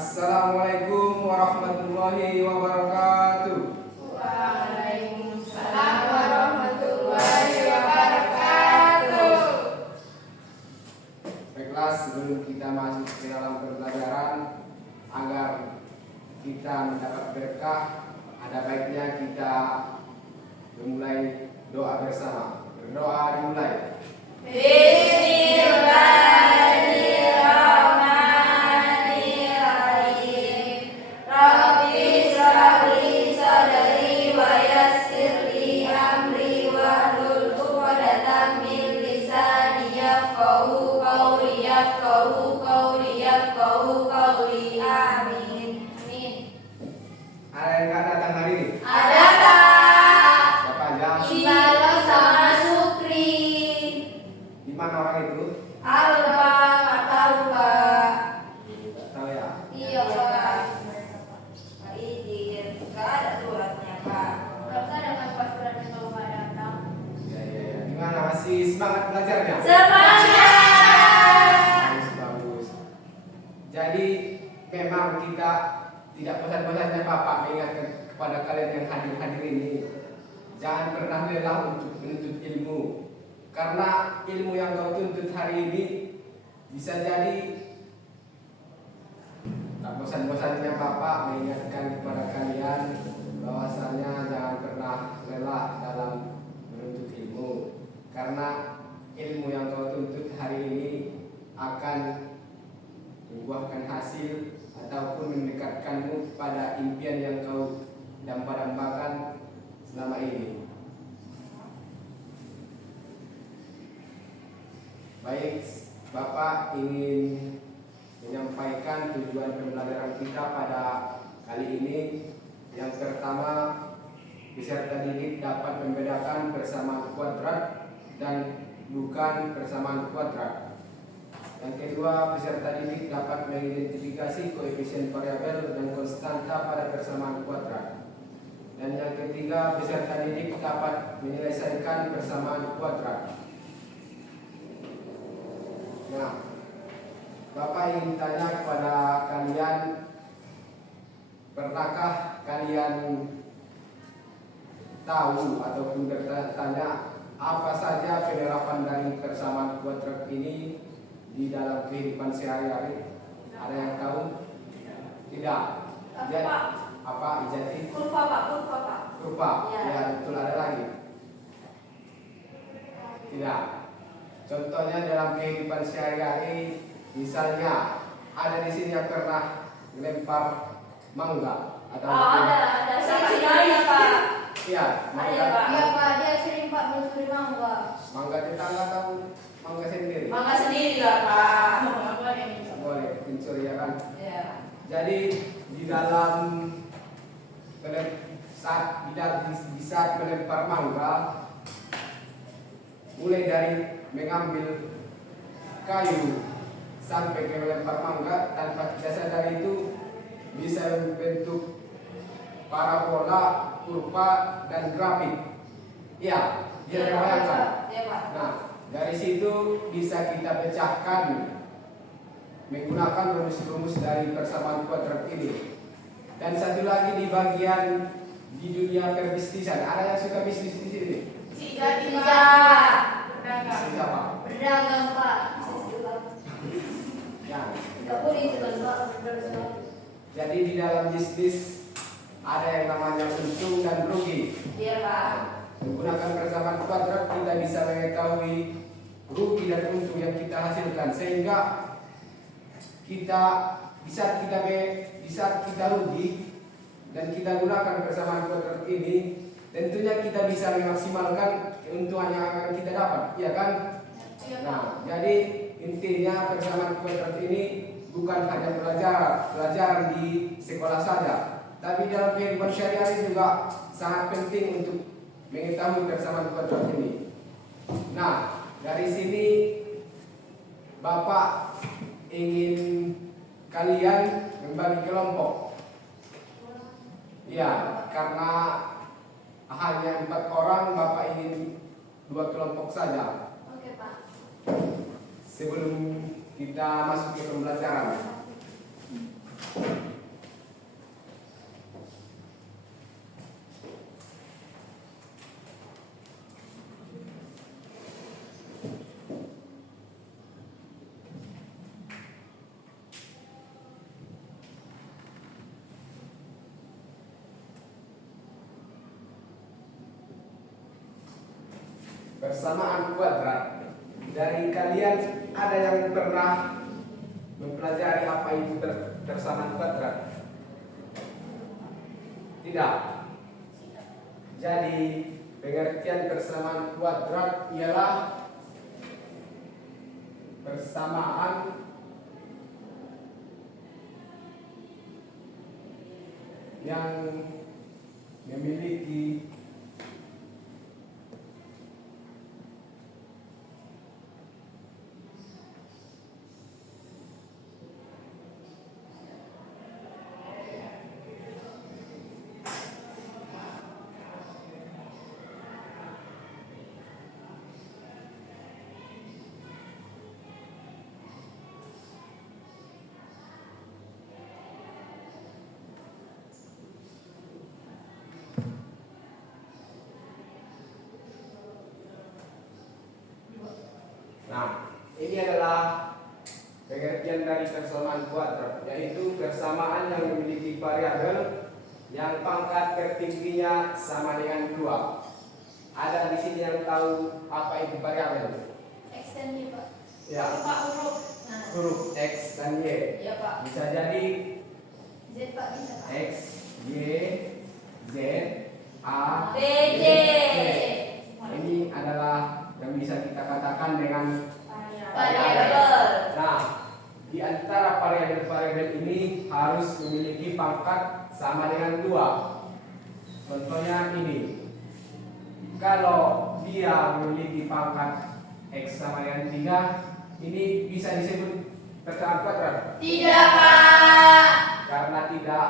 Assalamualaikum warahmatullahi wabarakatuh. Waalaikumsalam warahmatullahi wabarakatuh. Baiklah, sebelum kita masuk ke dalam pembelajaran, agar kita mendapat berkah, ada baiknya kita memulai doa bersama. Berdoa dimulai. Bismillahirrahmanirrahim. Rabbi shrah li sadri wa yassir li amri wahlul 'uqdatam min lisani yafqahu qawli. Amin. Ada yang nggak datang hari ini? Ada Kak. Siapa aja? Ismail sama Sukri. Di mana orang itu? Halo Pak, nggak tahu Pak. Nggak tahu ya. Iya Pak. Pak izin, nggak ada suratnya Pak. Nggak usah dengan Pak suratnya kalau nggak datang. Ya. Gimana, masih semangat belajarnya? Semangat. Bagus. Jadi memang kita tidak bosan-bosannya Bapak mengingatkan kepada kalian yang hadir ini, jangan pernah lelah untuk menuntut ilmu, karena ilmu yang kau tuntut hari ini bisa jadi tak bosan-bosannya Bapak mengingatkan kepada kalian bahwasanya jangan pernah lelah dalam menuntut ilmu, karena ilmu yang kau tuntut hari ini akan membuahkan hasil ataupun mendekatkanmu pada impian yang kau dambakan selama ini. Baik, Bapak ingin menyampaikan tujuan pembelajaran kita pada kali ini. Yang pertama, peserta didik dapat membedakan persamaan kuadrat dan bukan persamaan kuadrat. Yang kedua, peserta didik dapat mengidentifikasi koefisien variabel dan konstanta pada persamaan kuadrat. Dan yang ketiga, peserta didik dapat menyelesaikan persamaan kuadrat. Nah, Bapak ingin tanya kepada kalian, pernahkah kalian tahu ataupun bertanya apa saja penerapan dari persamaan kuadrat ini di dalam kehidupan sehari-hari? Ada yang tahu? Tidak. Jadi, apa Ijati? Kurva Pak. Kurva. Ya. Ya, betul. Ada lagi? Tidak. Contohnya dalam kehidupan sehari-hari, misalnya ada di sini yang pernah melempar mangga atau Ada. Saya Pak. Iya, Ada Pak. Iya Pak, dia sering Pak mencuri mangga. mangga tetangga atau mangga sendiri? Mangga sendiri lah Pak. Boleh mencuri, ya kan? Iya. Jadi di dalam saat melempar mangga, mulai dari mengambil kayu sampai ke melempar mangga, tanpa kita sadar itu bisa membentuk parabola, kurva, dan grafik. Iya, dia terbayangkan. Iya Pak. Nah, dari situ bisa kita pecahkan menggunakan rumus-rumus dari persamaan kuadrat ini. Dan satu lagi di bagian di dunia perbisnisan, ada yang suka bisnis di sini? Tidak. Bisnis apa? Berdagang Pak. Ya. Tidak boleh itu kan Pak. Jadi di dalam bisnis ada yang namanya untung dan rugi. Iya Pak. Menggunakan persamaan kuadrat kita bisa mengetahui rugi dan untung yang kita hasilkan, sehingga kita bisa rugi dan kita gunakan persamaan kuadrat ini, tentunya kita bisa memaksimalkan keuntungan yang akan kita dapat, ya kan? Nah, jadi intinya persamaan kuadrat ini bukan hanya pelajaran di sekolah saja, tapi dalam kehidupan sehari-hari juga sangat penting untuk mengetahui persamaan kuadrat ini. Nah, dari sini Bapak ingin kalian membagi kelompok. Ya, karena hanya 4 orang, Bapak ingin 2 kelompok saja. Oke Pak. Sebelum kita masuk ke pembelajaran, Persamaan kuadrat. Dari kalian ada yang pernah mempelajari apa itu persamaan kuadrat? Tidak. Jadi pengertian persamaan kuadrat ialah persamaan yang memiliki Nah, ini adalah pengertian dari persamaan kuadrat, yaitu persamaan yang memiliki variabel yang pangkat tertingginya sama dengan 2. Ada di sini yang tahu apa itu variabel? X dan Y, Pak. Ya. Pak, huruf. Nah. Huruf X dan Y. Iya, Pak. Bisa jadi Z, Pak, bisa, Pak. X, Y, Z, A, B, J. Ini adalah yang bisa kita katakan dengan variabel. Nah, di antara variabel-variabel ini harus memiliki pangkat sama dengan 2. Contohnya ini. Kalau dia memiliki pangkat X sama dengan 3, ini bisa disebut persamaan kuadrat? Tidak, Pak. Karena tidak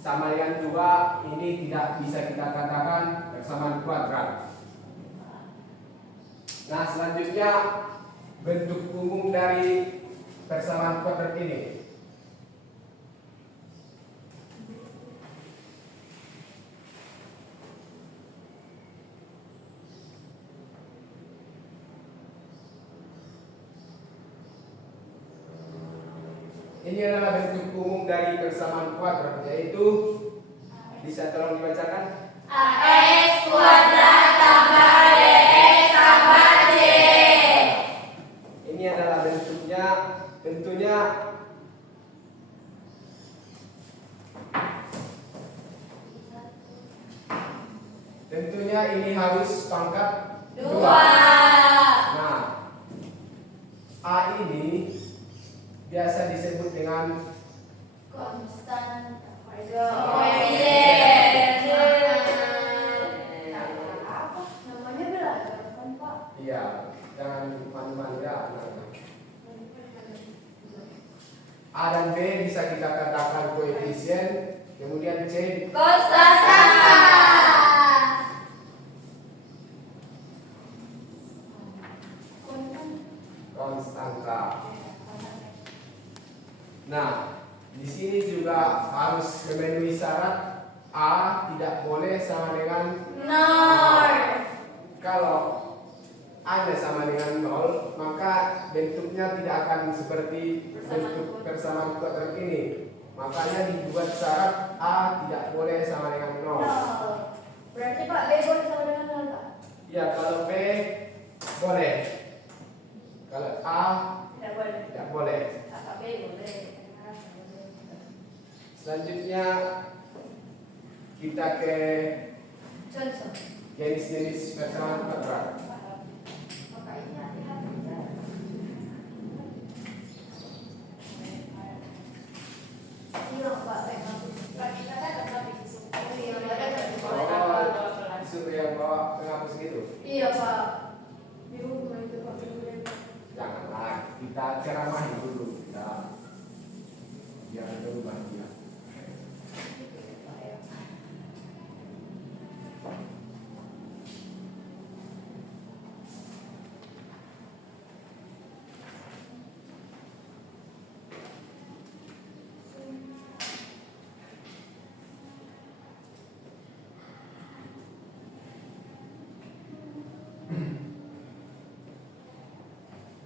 sama dengan 2, ini tidak bisa kita katakan persamaan kuadrat. Nah, selanjutnya bentuk umum dari persamaan kuadrat ini. Ini adalah bentuk umum dari persamaan kuadrat, yaitu bisa tolong dibacakan? AX kuadrat tambah BX tambah J. Ini adalah bentuknya, tentunya ini harus pangkat 2. 2. Nah, A ini biasa disebut dengan Konstan koefisien. apa namanya belajar kan, Pak? Iya, jangan malu-malu ya. A dan B bisa kita katakan koefisien, kemudian C Konstanta. konstanta. Nah, di sini juga harus memenuhi syarat A tidak boleh sama dengan 0. Kalau A-nya sama dengan 0, maka bentuknya tidak akan seperti bentuk persamaan kuadrat ini. Makanya dibuat syarat A tidak boleh sama dengan 0. Berarti Pak B boleh sama dengan 0, Pak? Ya, kalau B boleh. Kalau A Tidak boleh. tidak boleh. Kakak B boleh. Selanjutnya kita ke Contoh. jenis-jenis persamaan kuadrat. Maka ini hati-hati ya. Iya, Pak. Pak, kita kan ada di situ. Iya, Oh, disuruh yang bawa penghapus gitu. Iya, Pak. Di rumah itu, Pak. Janganlah, kita ceramahin dulu kita biar ada rumah dia.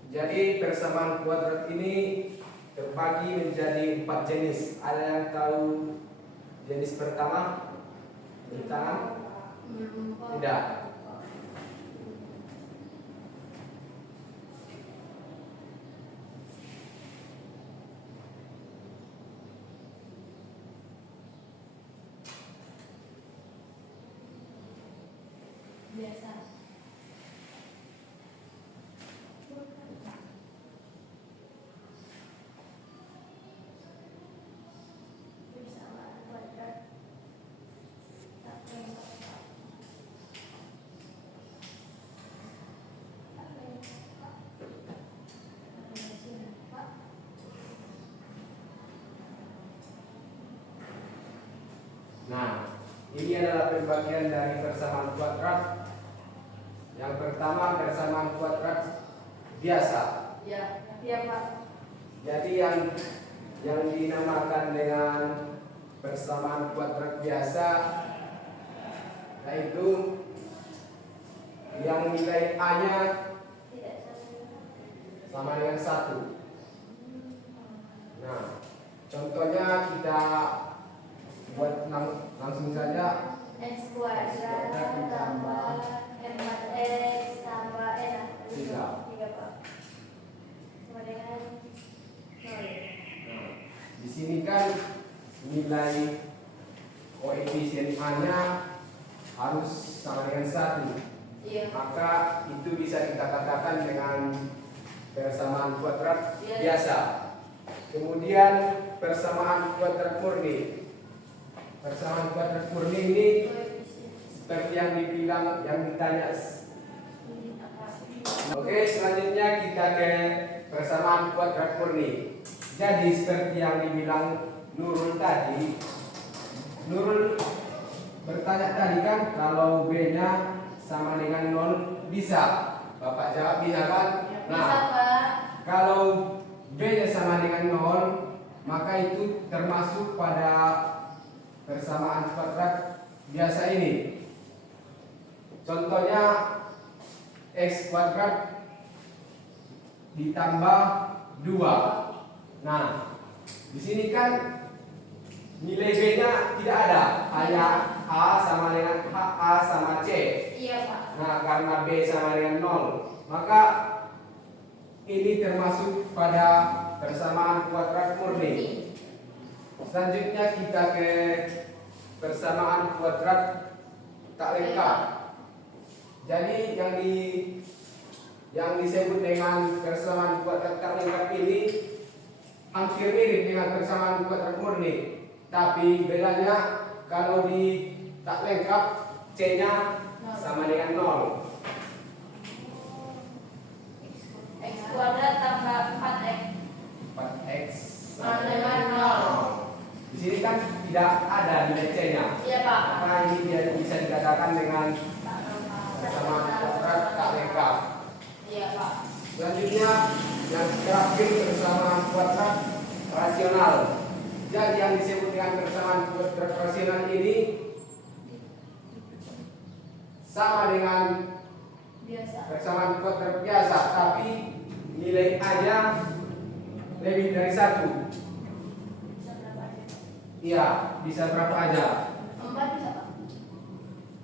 Jadi persamaan kuadrat ini terbagi menjadi 4 jenis. Ada yang tahu jenis pertama? Beri tangan? Tidak. Biasa. Persamaan kuadrat tak lengkap. Nah, ini adalah pembagian dari persamaan kuadrat. Yang pertama persamaan kuadrat biasa. Ya, ya Pak. Jadi yang dinamakan dengan persamaan kuadrat biasa yaitu yang nilai A-nya Tidak sama. sama dengan 1. Nah, contohnya kita buat langsung saja. X kuadrat tambah 4x tambah Tiga. 3 Pak. Sama dengan 0. Nah, di sini kan nilai koefisien A-nya harus sama dengan 1. Iya. Maka itu bisa kita katakan dengan persamaan kuadrat Iya. biasa. Kemudian persamaan kuadrat murni. Persamaan kuadrat murni ini seperti yang dibilang, yang ditanya. Oke, selanjutnya kita ke persamaan kuadrat murni. Jadi seperti yang dibilang Nurul tadi, Nurul bertanya tadi kan kalau B-nya sama dengan 0 bisa. Bapak jawab bisa kan? Bisa Pak. Kalau B-nya sama dengan 0, maka itu termasuk pada persamaan kuadrat biasa ini. Contohnya X kuadrat ditambah 2. Nah, di sini kan nilai B-nya tidak ada, hanya A sama dengan A sama C. Iya Pak. Nah, karena B sama dengan 0, maka ini termasuk pada persamaan kuadrat murni. Selanjutnya kita ke persamaan kuadrat tak lengkap. Jadi yang disebut dengan persamaan kuadrat tak lengkap ini hampir mirip dengan persamaan kuadrat murni, tapi bedanya kalau di tak lengkap C-nya sama dengan 0. X kuadrat tambah 4x 4x sama dengan 0. Di sini kan tidak ada nilai C-nya. Iya Pak. Maka ini dia bisa dikatakan dengan persamaan kuadrat tak lengkap. Iya Pak. Selanjutnya yang terakhir persamaan kuadrat rasional. Jadi yang disebut dengan persamaan kuadrat rasional ini sama dengan Biasa. persamaan kuadrat biasa, tapi nilai A-nya lebih dari 1. Bisa berapa aja? Iya, bisa berapa aja? 4 bisa Pak.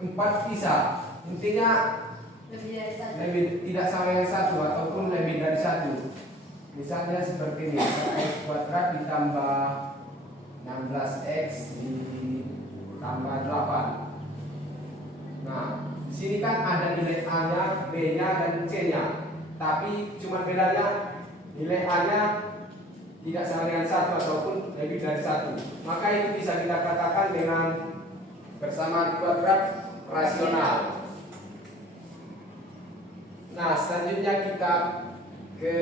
4 bisa. Intinya Lebih dari 1. lebih tidak sama dengan 1 ataupun lebih dari 1. Misalnya seperti ini, x kuadrat ditambah 16x ditambah 8. Nah, di sini kan ada nilai A-nya, B-nya, dan C-nya. Tapi cuma bedanya nilai A-nya tidak sama dengan 1 ataupun lebih dari 1. Maka itu bisa kita katakan dengan persamaan kuadrat rasional. Nah, selanjutnya kita ke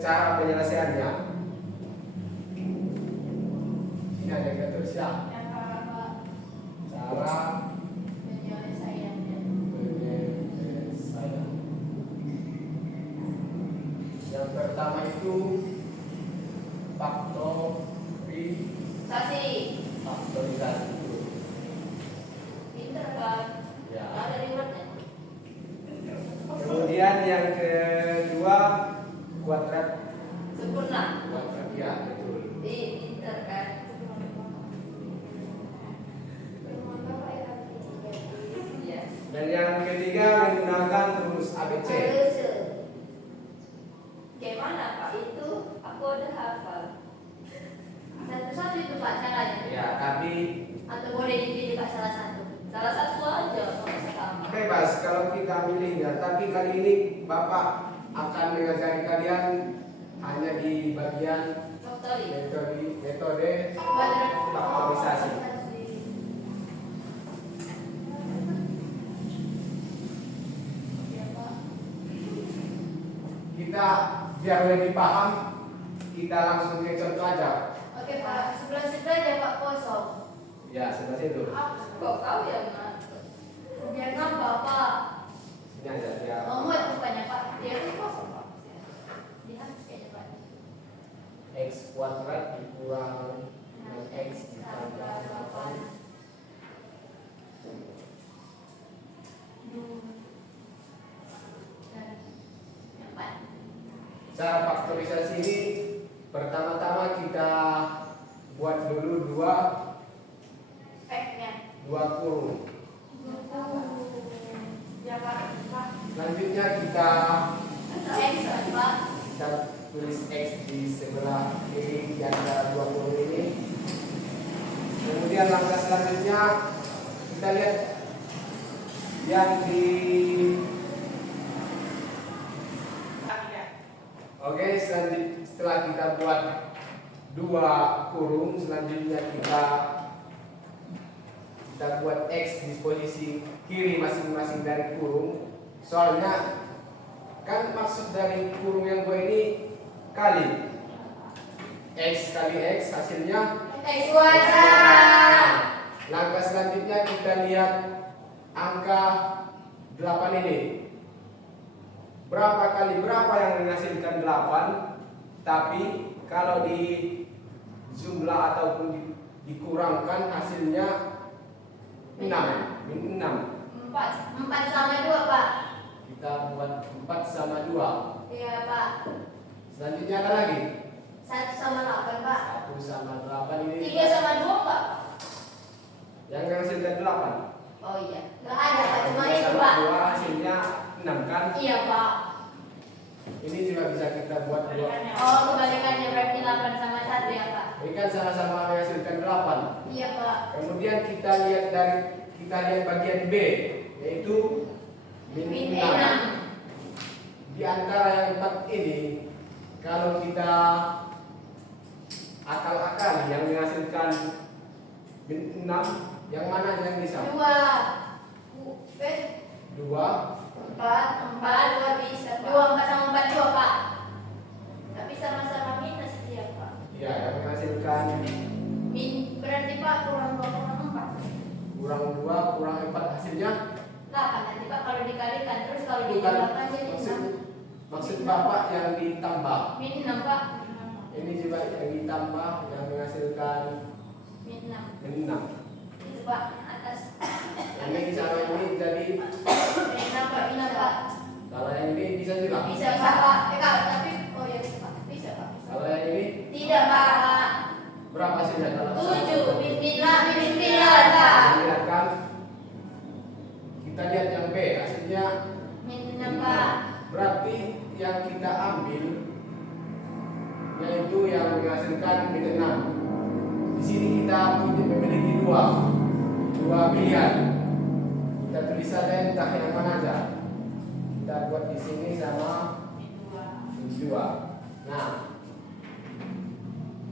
cara penyelesaiannya. Ini ada yang tersiap. Yang pertama Cara penyelesaiannya. penyelesaian. Yang pertama itu faktorisasi dulu. Pinter Pak. Ya. Ada rewardnya. Kemudian yang kedua kuadrat. Sempurna. Kuadrat, ya betul. Pinter kan. Iya. Dan yang ketiga menggunakan rumus ABC. Gimana Pak itu? Aku udah hafal. Satu-satu itu Pak caranya. Ya, tapi Atau boleh dipilih Pak salah satu. Salah satu aja kalau sama. bebas kalau kita milihnya. Tapi kali ini Bapak akan mengajari kalian hanya di bagian metode faktorisasi. Kita biar lebih paham, kita langsung ke contoh aja. Oke Pak, sebelah aja Pak kosong. Ya, sebelah situ. Kok kau yang biar nambah Pak. Ini aja ya. Muat bukannya Pak, dia itu kosong Pak. Lihat kayaknya Pak. X kuadrat dikurang dengan X ditambah 8. Cara faktorisasi ini pertama-tama kita buat dulu dua kurung. Ya Pak. Selanjutnya kita Pak. tulis X di sebelah kiri di antara dua kurung ini. Kemudian langkah selanjutnya kita lihat yang di Oke, setelah kita buat dua kurung, selanjutnya kita buat X di posisi kiri masing-masing dari kurung. Soalnya kan maksud dari kurung yang dua ini kali X kali X hasilnya X kuadrat. Langkah selanjutnya kita lihat angka 8 ini. Berapa kali berapa yang menghasilkan 8? Tapi kalau di jumlah ataupun dikurangkan hasilnya 6. 6. 4 sama 2 Pak. Kita buat 4 sama 2. Iya Pak. Selanjutnya ada lagi 1 sama 8 Pak. 1 sama 8 ini 3 sama 2 Pak. yang menghasilkan 8. Oh iya. Nggak ada Pak, cuma 3 itu sama Pak. 2 hasilnya 6 kan? Iya Pak. Ini juga bisa kita buat 2. Oh kebalikannya berarti 8 sama 1 ya Pak. Ini kan sama-sama menghasilkan 8. Iya Pak. Kemudian kita lihat bagian B, yaitu min Min 6. 6. Di antara yang 4 ini, kalau kita akal-akal yang menghasilkan min 6, yang mana yang bisa? 2. 2. 4 2 bisa. 2 4 sama 4 2 Pak. Tapi sama-sama minus dia Pak. Ya, yang menghasilkan Berarti Pak kurang 2 kurang 4. kurang 2 kurang 4 hasilnya 8 nanti Pak kalau dikalikan, terus kalau bukan ditambahkan jadi 6. maksud Bapak yang ditambah. Min 6 Pak. Ini juga yang ditambah yang menghasilkan Min 6. min 6. Itu Pak atas. Ini sama ini jadi Min 6 Pak, min 6 Pak. kalau yang ini bisa juga. Bisa Pak. Tapi oh ya bisa Pak. Bisa Pak. Kalau yang ini Tidak Pak. berapa hasilnya kalau 7 min 9 Pak. Lihat kan? Kita lihat yang B hasilnya Min 6 Pak. berarti yang kita ambil yaitu yang menghasilkan min 6. Di sini kita memiliki dua pilihan. Kita tulis saja entah yang mana aja. Kita buat di sini sama min 2. Nah,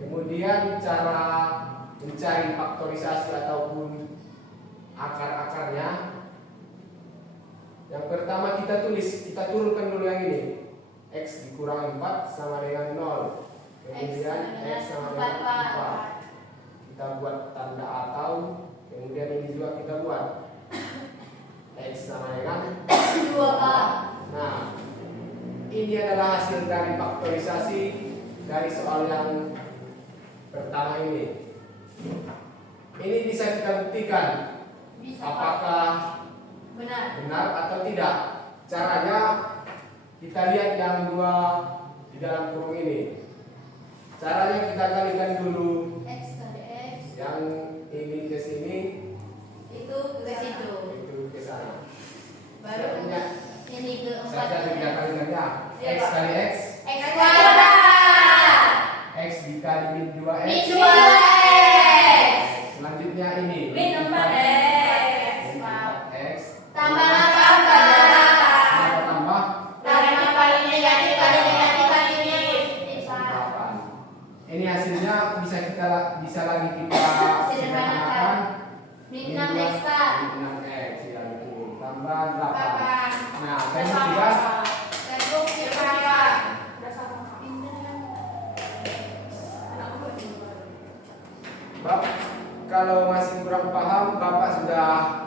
kemudian cara mencari faktorisasi ataupun akar-akarnya. Yang pertama kita turunkan dulu yang ini. X dikurang 4 sama dengan 0. Kemudian X sama dengan 4. Kita buat tanda atau, kemudian ini juga kita buat X sama dengan 2 Pak. Nah, ini adalah hasil dari faktorisasi dari soal yang pertama ini. Ini bisa kita buktikan Bisa Pak. apakah Benar. benar atau tidak. Caranya kita lihat yang dua dalam kurung ini. Caranya kita kalikan dulu X kali X yang ini ke sini, itu ke situ. itu ke sana. Baru ini ke 4. Saya tidak kalikannya. Iya, X Pak. kali X, X kuadrat. X dikali min 2X. Min 2X. Selanjutnya ini. Min 4X. Min 4X. Tambah apa? Kenapa tambah? Karena kali negatif kali positif. 8. Ini hasilnya bisa lagi kita Sederhanakan. Min 6X, Pak. Min 6X ya itu. Tambah 8. 8. Nah, tembok juga. Tembok berapa? Bab, kalau masih kurang paham, Bapak sudah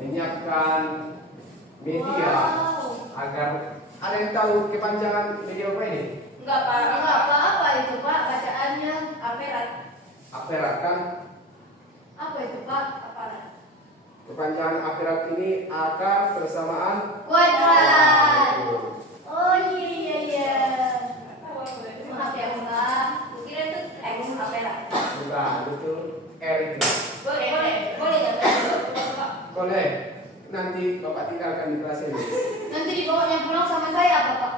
menyiapkan media agar ada yang tahu kepanjangan media apa ini? Enggak, Pak. Enggak apa-apa itu, Pak. Bacaannya aparat. Aparat kan? Apa itu, Pak? Aparat. Kepanjangan aparat ini akar persamaan Kuadrat. Oh iya. Maaf ya, Mbak. Kira itu X aparat. bukan itu R itu. Boleh ya, Pak? Boleh. Nanti Bapak tinggalkan di kelas ini. Nanti dibawanya pulang sama saya apa, Pak?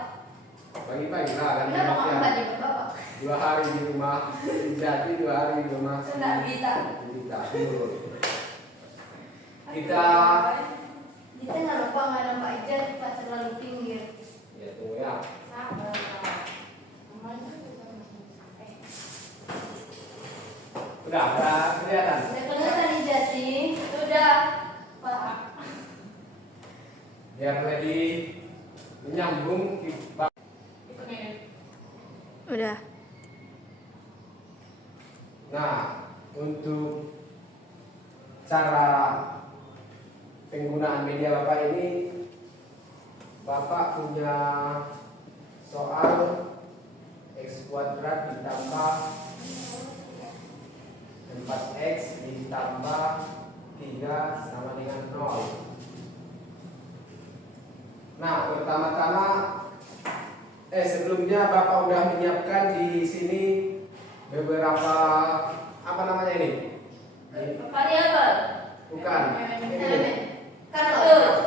Pagi-pagi lah kan. Kenapa nggak kembali ke Bapak? 2 hari di rumah, jadi 2 hari di rumah. Enggak bisa. Kita dulu. Kita Nggak lupa nggak ada Pak Ijaz, Pak terlalu tinggi. ya tunggu ya. Sabar, Pak. Udah kelihatan. Udah kelihatan Ijaz sih. Sudah, Pak. Biar lebih menyambung Udah. Nah, untuk cara penggunaan media Bapak ini, Bapak punya soal X kuadrat ditambah 4X ditambah 3 sama dengan 0. Nah, pertama-tama sebelumnya Bapak udah menyiapkan di sini beberapa apa namanya ini? Variabel. Bukan. Elemen.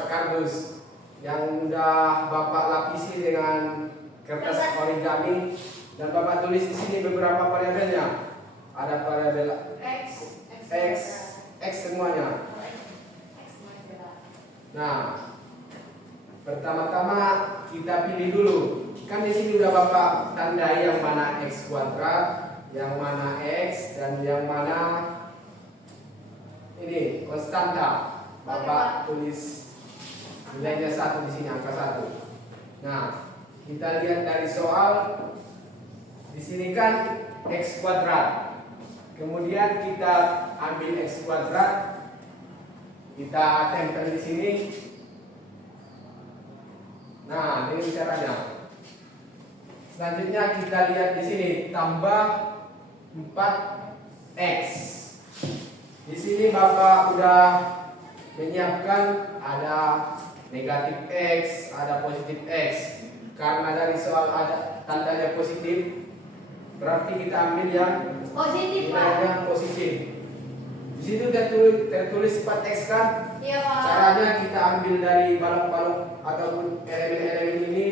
Kardus yang udah Bapak lapisi dengan kertas origami dan Bapak tulis di sini beberapa variabelnya. Ada variabel X semuanya. Nah, pertama-tama kita pilih dulu. Kan di sini udah Bapak tandai yang mana X kuadrat, yang mana X, dan yang mana ini konstanta. Bapak tulis nilainya 1 di sini, angka 1. Nah, kita lihat dari soal di sini kan X kuadrat. Kemudian kita ambil X kuadrat, kita tempel di sini. Nah, ini caranya. Selanjutnya kita lihat di sini tambah 4X. Di sini Bapak udah menyiapkan ada negatif X, ada positif X. Karena dari soal ada tandanya positif, berarti kita ambil yang Positif, Pak. nilainya positif. Di situ tertulis 4X kan? Iya, Pak. Caranya kita ambil dari balok-balok ataupun elemen-elemen ini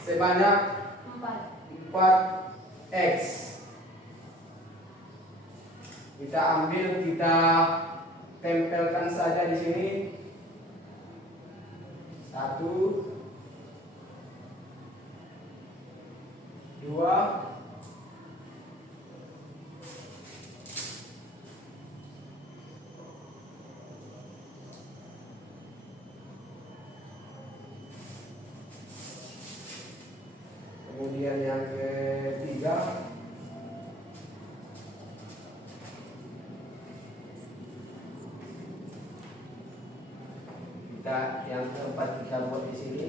sebanyak 4X. Kita ambil, kita tempelkan saja di sini. 1, 2, kemudian yang ketiga yang keempat kita buat di sini.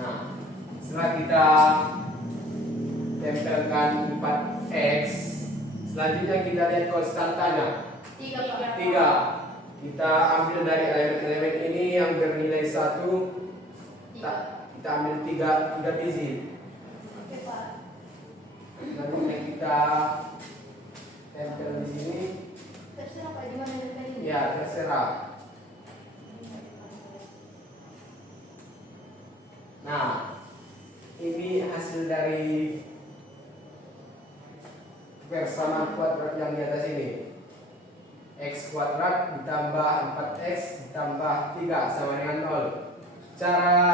Nah, setelah kita tempelkan 4X, selanjutnya kita lihat konstantanya. 3. 3. Kita ambil dari elemen-elemen ini yang bernilai 1, kita ambil 3 biji. Oke, Pak. Selanjutnya kita tempel di sini. Terserah Pak, gimana tempelin? Ya, terserah. Nah, ini hasil dari persamaan kuadrat yang di atas ini. X kuadrat ditambah 4x ditambah 3 sama dengan 0. Cara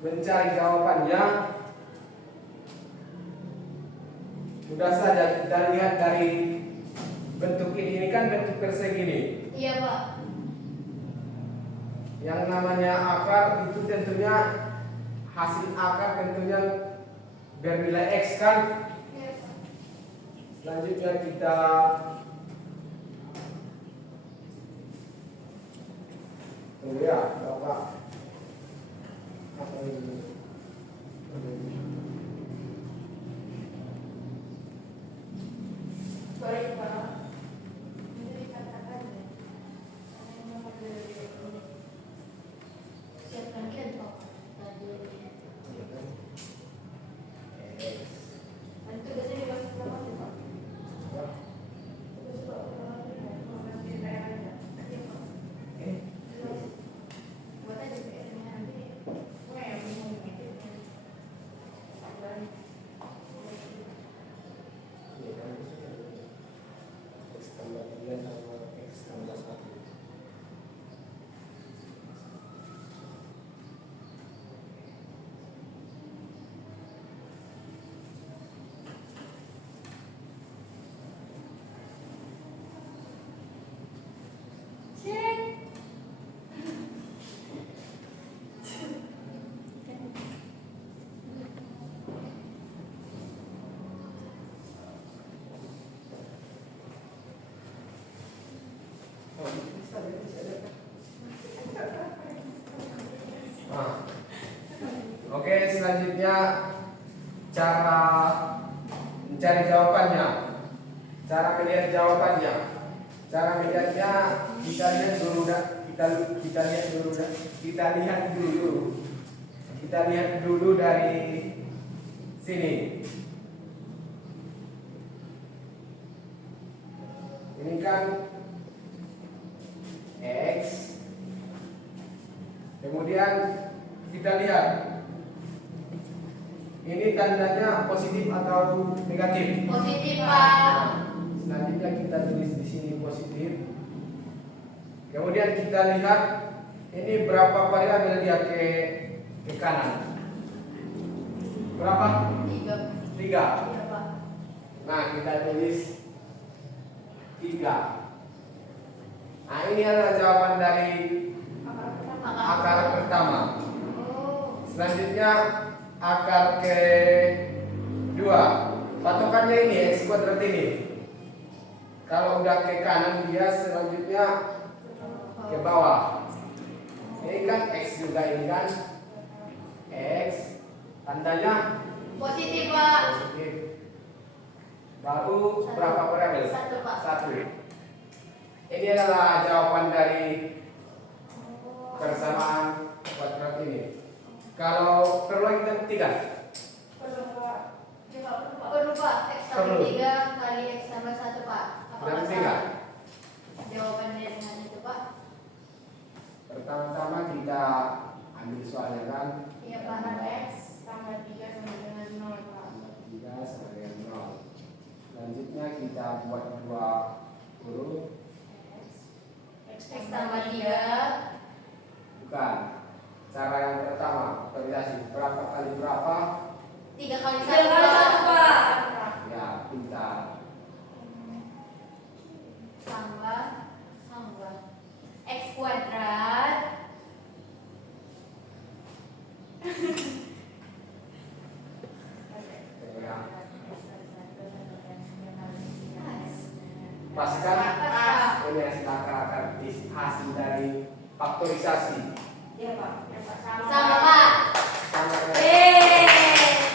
mencari jawabannya mudah saja. Kita lihat dari bentuk ini kan bentuk persegi ini. Iya, Pak. Yang namanya akar itu tentunya hasil akar tentunya bernilai x kan. Iya, Pak. Selanjutnya kita tunggu ya, Bapak. Apa ini? Boleh, Pak. Ini dikatakan ya. Siapkan Pak. Tadi. Nanti tugasnya dibahas sama Pak. Buat aja PR-nya nanti. X tambah 3 sama X tambah 1. Cek. Oh, bisa. Nah, oke, selanjutnya cara mencari jawabannya. Cara melihat jawabannya. Cara melihatnya kita lihat dulu Kita lihat dulu dari sini. Ini kan X. Kemudian kita lihat ini tandanya positif atau negatif. Positif, Pak. Selanjutnya kita tulis di sini positif. Kemudian kita lihat ini berapa variabel dia ke kanan. Berapa? 3. 3. Iya, Pak. Nah, kita tulis 3. Nah, ini adalah jawaban dari akar pertama. Oh. Selanjutnya akar kedua. Patokannya ini X kuadrat ini. Kalau udah ke kanan dia selanjutnya ke bawah. Ini kan X juga ini kan. X tandanya Positif, Pak. positif. Baru berapa variabel? 1, Pak. 1. Ini adalah jawaban dari persamaan kuadrat ini. Kalau perlu lagi kita buktikan. Perlu, Pak. X Perlu. tambah 3 kali X tambah 1, Pak. Dan buktikan. Jawabannya dengan itu, Pak. Pertama-tama kita ambil soalnya kan. Iya, Pak. X tambah 3 sama dengan 0, Pak. 3 sama dengan 0. Selanjutnya kita buat 2 huruf. X tambah 3. Bukan. Cara yang pertama, otorisasi berapa kali berapa? 3 kali 1, 3 kali 1, Pak. Ya, pintar. Tambah X kuadrat. Ya. Pas kan? Pas. Ini hasil akar-akar hasil dari faktorisasi. Iya, Pak. Ya, Pak. Sama, Pak. Sama ya.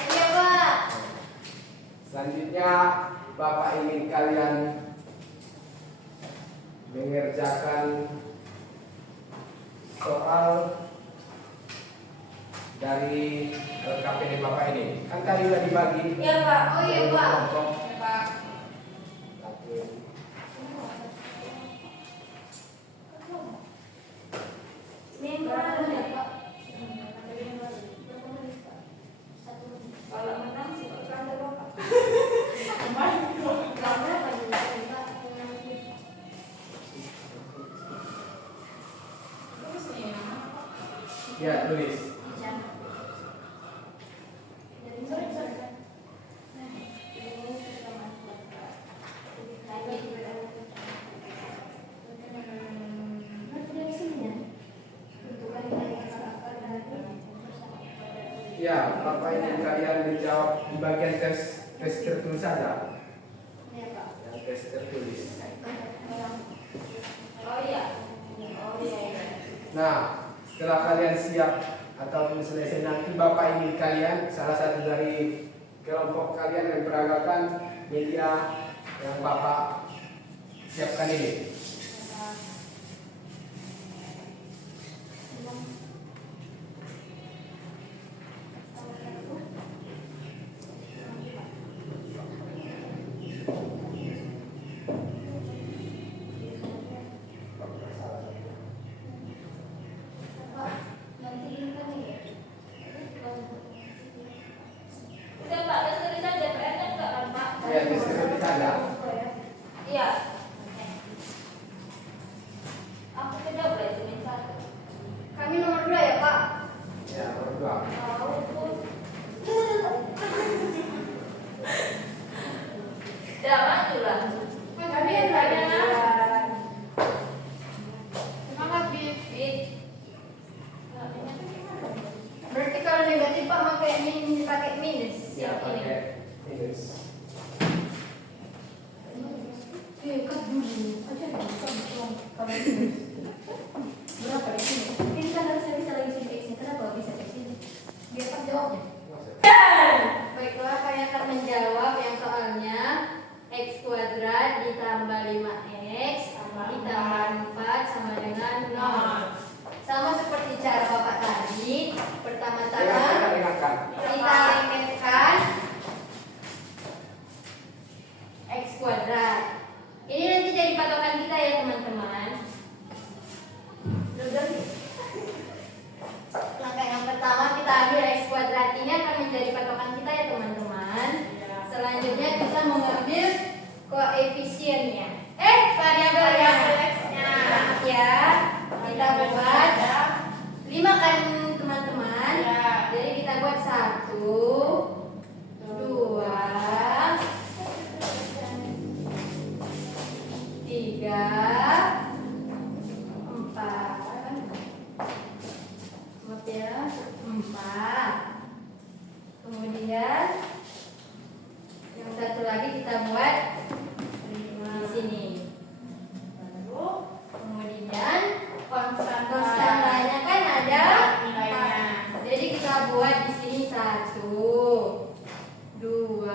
Iya, Pak. Selanjutnya Bapak ingin kalian mengerjakan soal dari KPD Bapak ini. Kan tadi udah dibagi. Iya Pak. Oh iya dari Pak. kelompok. Iya Pak. Oke. Memang ya Pak. Kalau menang sih kan ada Bapak. Ya, tulis. Ya, Bapak ingin kalian dijawab di bagian tes tertulis saja. Yang tes tertulis. Oh iya. Oh iya. Nah, setelah kalian siap ataupun selesai nanti Bapak ingin kalian salah satu dari kelompok kalian yang beranggapan media yang Bapak siapkan ini. Udah Pak, tes tulis aja PR-nya enggak kan Pak? Ya, tes tertulis saja. Iya. Aku tidak boleh tulis satu. Kami nomor 2 ya Pak. Ya, nomor 2. Udah maju lah. Kami yang ada. Semangat, Bib. Berarti kalau negatif Pak pakai minus. Ya, Yang ini. pakai minus. Kat dulu. Aja kalau minus. Berapa di sini? Ini kan harusnya bisa lagi sini X-nya. Kenapa bisa di sini? Biar pas jawabnya. Baiklah, kalian akan menjawab yang soalnya X kuadrat ditambah 5X ditambah 4 sama dengan 0. Sama seperti cara Bapak tadi. Pertama-tama Ingatkan. kita ingatkan X kuadrat. Ini nanti jadi patokan kita ya teman-teman. Langkah yang pertama kita ambil X kuadrat. Ini akan menjadi patokan kita ya teman-teman. Selanjutnya kita mengambil koefisiennya. Variabel X-nya. Ya, kita buat 5 kan teman-teman. Jadi kita buat 1, 2, 3, 4. Maaf ya, 4. Kemudian yang satu lagi kita buat di sini. Kemudian konstantannya kan ada Nilainya. jadi kita buat di sini 1, 2,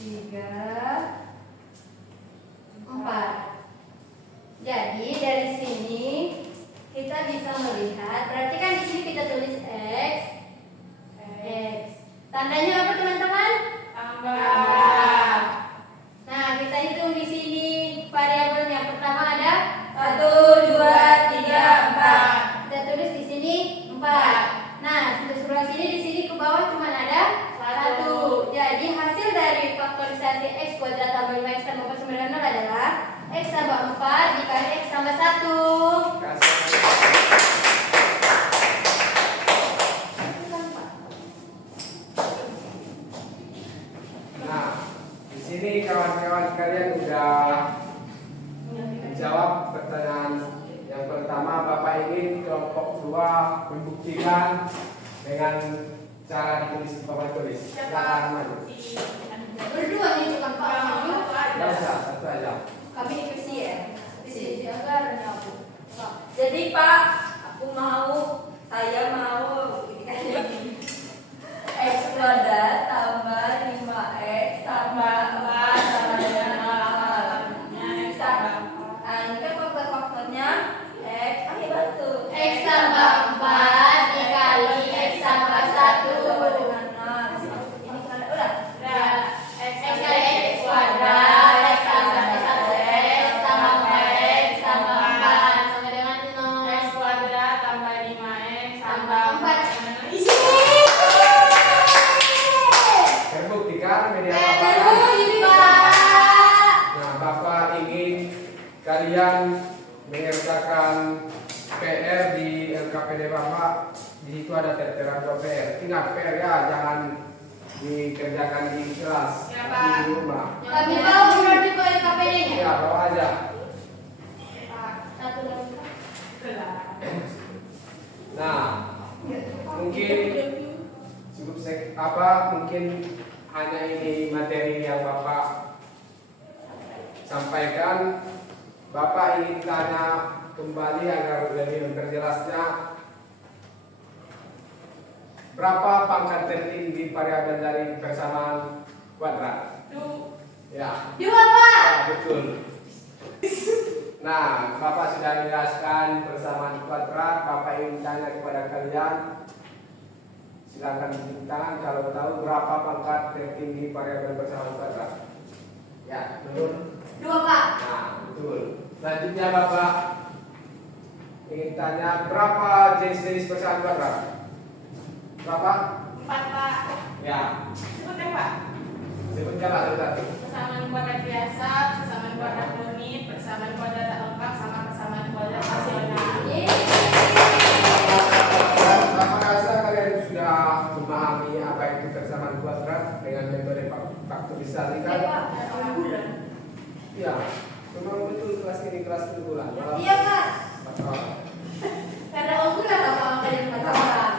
3, 4. Jadi dari sini kita bisa melihat, berarti kan di sini kita tulis X. Tandanya apa teman-teman? Tambah. Nah, kita hitung di sini variabelnya. Pertama ada 1, 2, 3, 4. Kita tulis di sini 4. Nah, sebelah sini di sini ke bawah cuma ada 1. Jadi hasil dari faktorisasi X kuadrat tambah 5X tambah 9 adalah X tambah 4 dikali X tambah 1. Nah, di sini kawan-kawan kalian udah menjawab pertanyaan yang pertama. Bapak ingin kelompok 2 membuktikan dengan cara ditulis Bapak tulis. Silakan maju. Berdua nih bukan Pak maju. Tidak usah, satu aja. Kami diskusi ya. Diskusi anggaran aku. Jadi Pak, saya mau X kuadrat tambah 5 kalian mengerjakan PR di LKPD Bapak, di situ ada tertera 2 PR. Ingat PR ya, jangan dikerjakan di kelas, Ya, tapi Pak. di rumah. Tapi tahu berarti Pak LKPD-nya? Ya, bawa aja. Pak. Satu lagi. Nah, mungkin cukup mungkin hanya ini materi yang Bapak sampaikan. Bapak ingin tanya kembali agar lebih memperjelasnya. Berapa pangkat tertinggi variabel dari persamaan kuadrat? Ya. 2, Pak. Ya, betul. Nah, Bapak sudah menjelaskan persamaan kuadrat. Bapak ingin tanya kepada kalian. Silakan tunjuk tangan kalau tahu berapa pangkat tertinggi variabel persamaan kuadrat. Ya, betul. 2, Pak. Nah, betul. Selanjutnya Bapak ingin tanya berapa jenis-jenis persamaan kuadrat? Berapa? 4, Pak. Ya, Sebutnya, Pak. sebutkan satu-satu. Persamaan kuadrat biasa, persamaan kuadrat murni, persamaan kuadrat tak lengkap, sama persamaan kuadrat rasional. Bapak rasa kalian sudah memahami apa itu persamaan kuadrat dengan metode faktorisasi Oke, kan? Pak. Ada unggulan. Iya, memang betul kelas ini kelas unggulan. Iya, Pak. Bapak. Ada unggulan apa kalian kata orang?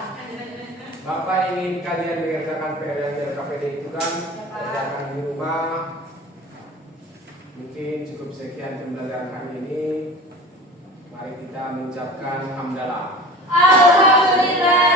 Bapak ingin kalian mengerjakan PR yang LKPD itu kan, kerjakan di rumah. Mungkin cukup sekian pembelajaran kali ini. Mari kita mengucapkan hamdalah. Alhamdulillah.